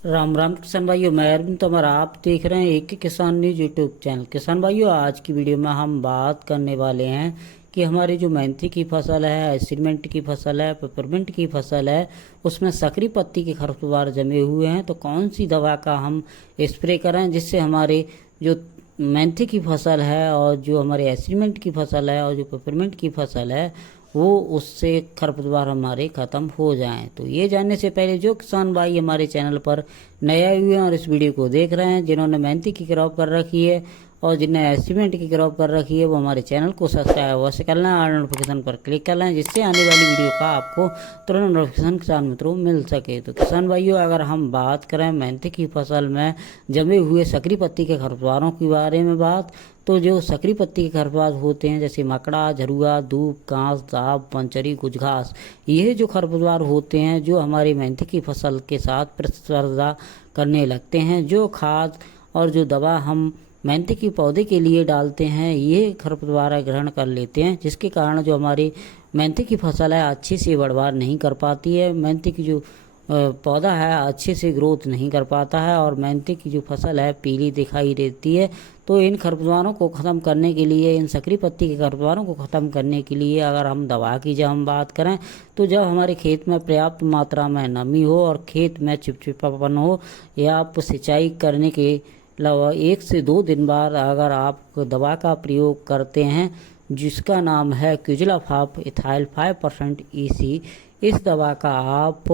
राम राम किसान भाइयों, मैं अरविंद तोमर। आप देख रहे हैं एक किसान न्यूज यूट्यूब चैनल। किसान भाइयों, आज की वीडियो में हम बात करने वाले हैं कि हमारी जो मेंथी की फसल है, सीमेंट की फसल है, पेपरमिंट की फसल है, उसमें सकरी पत्ती के खरपतवार जमे हुए हैं। तो कौन सी दवा का हम स्प्रे करें जिससे हमारे जो मेंथी की फसल है और जो हमारे एसीमेंट की फसल है और जो पेपरमिंट की फसल है वो उससे खरपतवार हमारे ख़त्म हो जाएं। तो ये जानने से पहले जो किसान भाई हमारे चैनल पर नए आए हुए हैं और इस वीडियो को देख रहे हैं, जिन्होंने मेहनती की क्रॉप कर रखी है और जिन्हें एस्टीमेट की क्रॉप कर रखी है, वो हमारे चैनल को सब्सक्राइब अवश्य कर लें और नोटिफिकेशन पर क्लिक कर लें, जिससे आने वाली वीडियो का आपको तुरंत नोटिफिकेशन किसान मित्रों मिल सके। तो किसान भाइयों, अगर हम बात करें मेहनती की फसल में जमे हुए सकरी पत्ती के खरपतवारों के बारे में बात, तो जो सकरी पत्ती के खरपतवार होते हैं जैसे मकड़ा, झरुआ, धूप, घास, दाब, पंचरी, कुछ घास, ये जो खरपतवार होते हैं जो हमारी मेहनती की फसल के साथ प्रतिस्पर्धा करने लगते हैं, जो खाद और जो दवा हम मेहनती की पौधे के लिए डालते हैं, ये खरपतवार ग्रहण कर लेते हैं, जिसके कारण जो हमारी मेहनती की फसल है अच्छे से बढ़वार नहीं कर पाती है। मेहनती की जो पौधा है अच्छे से ग्रोथ नहीं कर पाता है और मेहनती की जो फसल है पीली दिखाई देती है। तो इन खरपतवारों को ख़त्म करने के लिए, इन सकरी पत्ती के खरपतवारों को ख़त्म करने के लिए अगर हम दवा की जब हम बात करें, तो जब हमारे खेत में पर्याप्त मात्रा में नमी हो और खेत में चिपचिपापन हो, या आप सिंचाई करने के अलावा 1 से 2 दिन बाद अगर आप दवा का प्रयोग करते हैं जिसका नाम है क्विजलाफाप इथाइल 5% EC, इस दवा का आप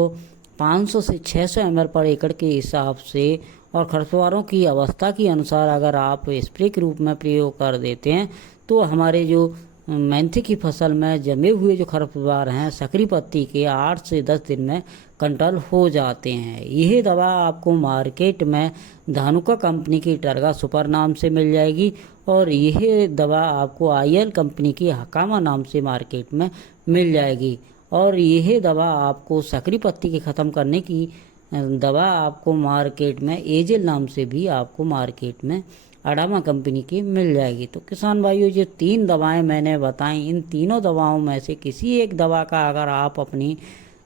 500 से 600 ml पर एकड़ के हिसाब से और खरपतवारों की अवस्था के अनुसार अगर आप स्प्रे के रूप में प्रयोग कर देते हैं, तो हमारे जो मेंथी की फसल में जमे हुए जो खरपतवार हैं सकरी पत्ती के 8 से 10 दिन में कंट्रोल हो जाते हैं। यह दवा आपको मार्केट में धानुका कंपनी की टर्गा सुपर नाम से मिल जाएगी और यह दवा आपको IL कंपनी की हकामा नाम से मार्केट में मिल जाएगी। और यह दवा आपको सकरी पत्ती के ख़त्म करने की दवा आपको मार्केट में एजेल नाम से भी आपको मार्केट में अडामा कंपनी की मिल जाएगी। तो किसान भाइयों, जो 3 दवाएं मैंने बताई, इन तीनों दवाओं में से किसी एक दवा का अगर आप अपनी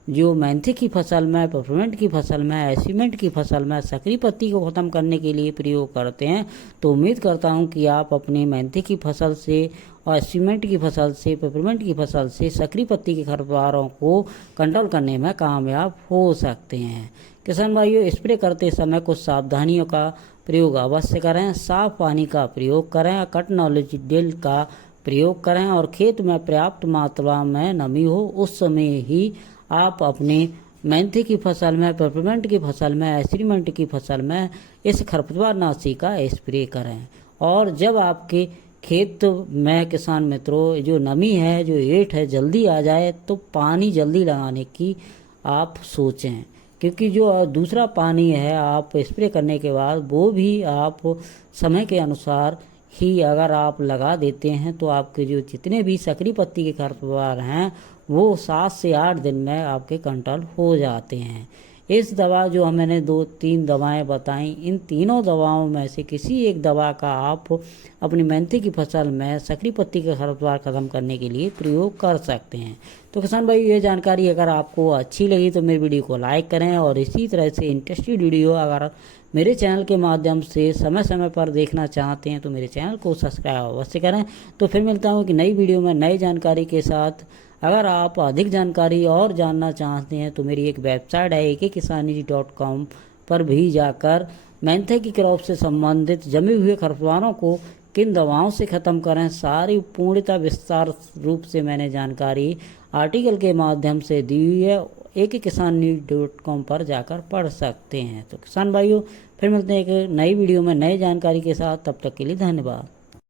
जो मेंथी की फसल में, पेपरमिंट की फसल में, एसीमेंट की फसल में सकरी पत्ती को ख़त्म करने के लिए प्रयोग करते हैं, तो उम्मीद करता हूं कि आप अपनी मेंथी की फसल से और एसीमेंट की फसल से, पेपरमिंट की फसल से सकरी पत्ती के खरपतवारों को कंट्रोल करने में कामयाब हो सकते हैं। किसान भाइयों, स्प्रे करते समय कुछ सावधानियों का प्रयोग अवश्य करें। साफ पानी का प्रयोग करें, कट नॉलेज ड्रिल का प्रयोग करें और खेत में पर्याप्त मात्रा में नमी हो उस समय ही आप अपने मेंथी की फसल में, पेपरमिंट की फसल में, एसीमेंट की फसल में इस खरपतवार नाशी का स्प्रे करें। और जब आपके खेत में किसान मित्रों जो नमी है, जो एट है, जल्दी आ जाए तो पानी जल्दी लगाने की आप सोचें, क्योंकि जो दूसरा पानी है आप स्प्रे करने के बाद वो भी आप समय के अनुसार ही अगर आप लगा देते हैं तो आपके जो जितने भी सकरी पत्ती के खरपतवार हैं वो 7 से 8 दिन में आपके कंट्रोल हो जाते हैं। इस दवा जो मैंने 2-3 दवाएं बताई, इन तीनों दवाओं में से किसी एक दवा का आप अपनी मेंथी की फसल में सकरी पत्ती के खरपतवार खत्म करने के लिए प्रयोग कर सकते हैं। तो किसान भाई, ये जानकारी अगर आपको अच्छी लगी तो मेरी वीडियो को लाइक करें और इसी तरह से इंटरेस्टेड वीडियो अगर मेरे चैनल के माध्यम से समय समय पर देखना चाहते हैं तो मेरे चैनल को सब्सक्राइब अवश्य करें। तो फिर मिलता हूँ कि नई वीडियो में नई जानकारी के साथ। अगर आप अधिक जानकारी और जानना चाहते हैं तो मेरी एक वेबसाइट है akkisaniji.com पर भी जाकर मेंथी की क्रॉप से संबंधित जमे हुए खरपतवारों को किन दवाओं से ख़त्म करें, सारी पूर्णतः विस्तार रूप से मैंने जानकारी आर्टिकल के माध्यम से दी हुई है। akkisaniji.com पर जाकर पढ़ सकते हैं। तो किसान भाइयों, फिर मिलते हैं एक नई वीडियो में नई जानकारी के साथ। तब तक के लिए धन्यवाद।